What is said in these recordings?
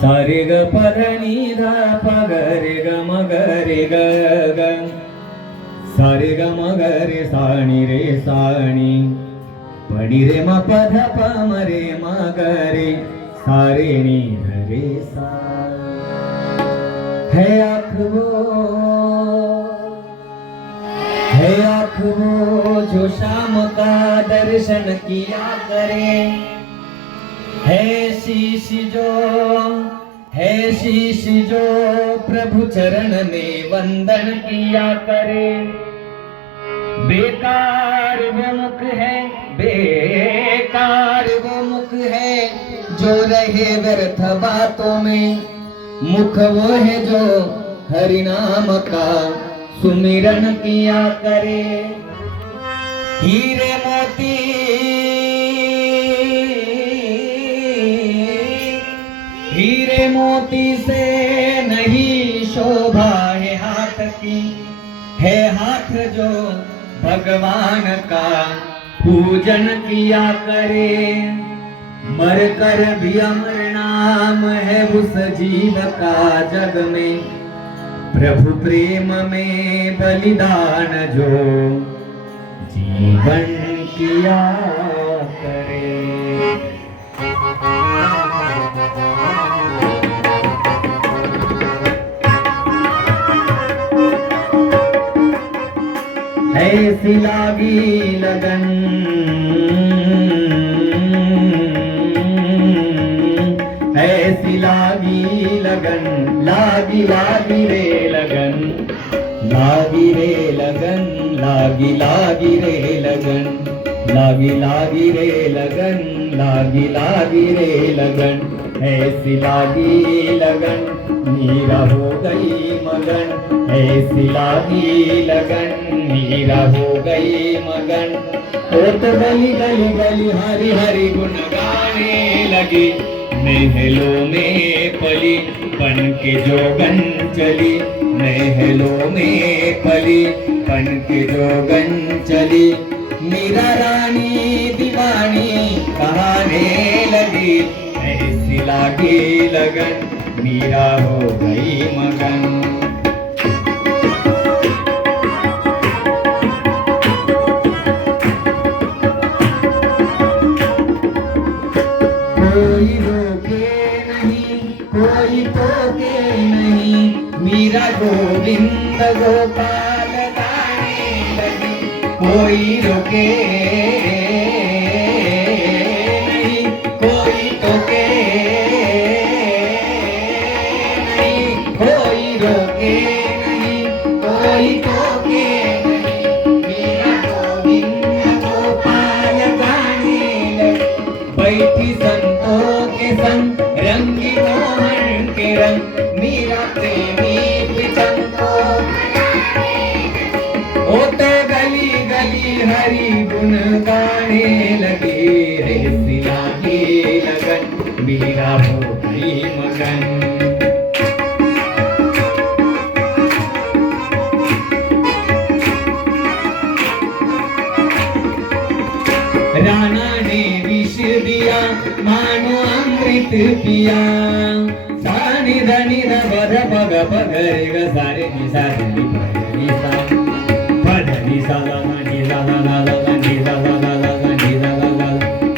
सारे ग पध नि ध प ग रे ग म ग रे ग ग सारे ग म ग रे सा नी रे सा नी प नी रे म प ध प म रे म ग रे सा रे नी ध रे सा। है आँख वो जो शाम का दर्शन किया करे, है शीश जो प्रभु चरण में वंदन किया करे। बेकार वो मुख है जो रहे व्यर्थ बातों में, मुख वो है जो हरि नाम का सुमिरन किया करे। हीरे मोती से नहीं शोभा है हाथ की, है हाथ जो भगवान का पूजन किया करे। मर कर भी अमर नाम है उस जीव का जग में, प्रभु प्रेम में बलिदान जो जीवन किया करे। ऐसी लागी लगन, ऐसी लागी लगन, लागी लागी रे लगन, लागी रे लगन, लागी लागी रे लगन, लागी लागी रे लगन, लागी लागी रे लगन। ऐसी लागी लगन मीरा हो गई मगन, ऐसी लागी लगन मीरा हो गई मगन। ओ तो गली गली गली हरि हरि गुण गाने लगी, महलों में पली बन के जोगन चली, महलों में पली बन के जोगन चली। मीरा रानी दीवानी कहाने लगी, ऐसी लागी लगन मीरा हो गई मगन। कोई रोके नहीं, कोई टोके नहीं, मीरा गोविंद गोपाल गाने लगी। कोई रोके नहीं, कोई टोके नहीं, कोई रोके नहीं, कोई टोके नहीं, मीरा गोविंद गोपाल गाने लगी। बैठी संतों के संग रंगी मोहन के रंग, मीरा प्रेमी प्रीतम को ओ तो गली गली हरि गुण गाने लगी। ऐसी लागी लगन मीरा हो गई मगन। राणा ने विष दिया मानो अमृत पिया, सानी धनी ध बध पग पग रे ग सारे नि सा धनी नि सा पध नि सा ला नि सा ला ला ला नि सा ला ला ला नि सा ला ला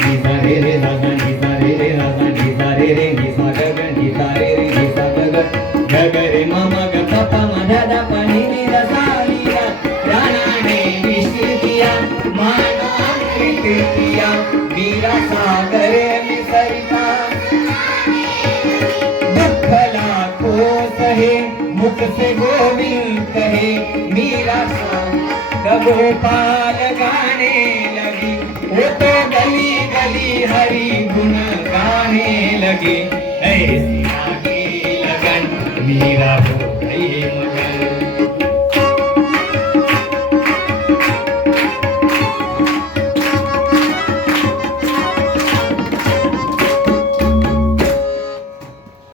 नि सा रे रे ला नि सा रे रे ला नि सा रे रे नि सा ग ग नि सा रे रे नि सा ग ग ग रे म म ग प प म ध ध प नि नि ध सा नि ध। राणा ने विष दिया मानो अमृत पिया, मीरा सागर में सरिता दुख लाखों सहे, मुख से गोविंद कहे। मीरा सागर गोपाल गाने लगी, वो तो गली गली हरि गुण गाने लगे। ऐसी लागी लगन मीरा हो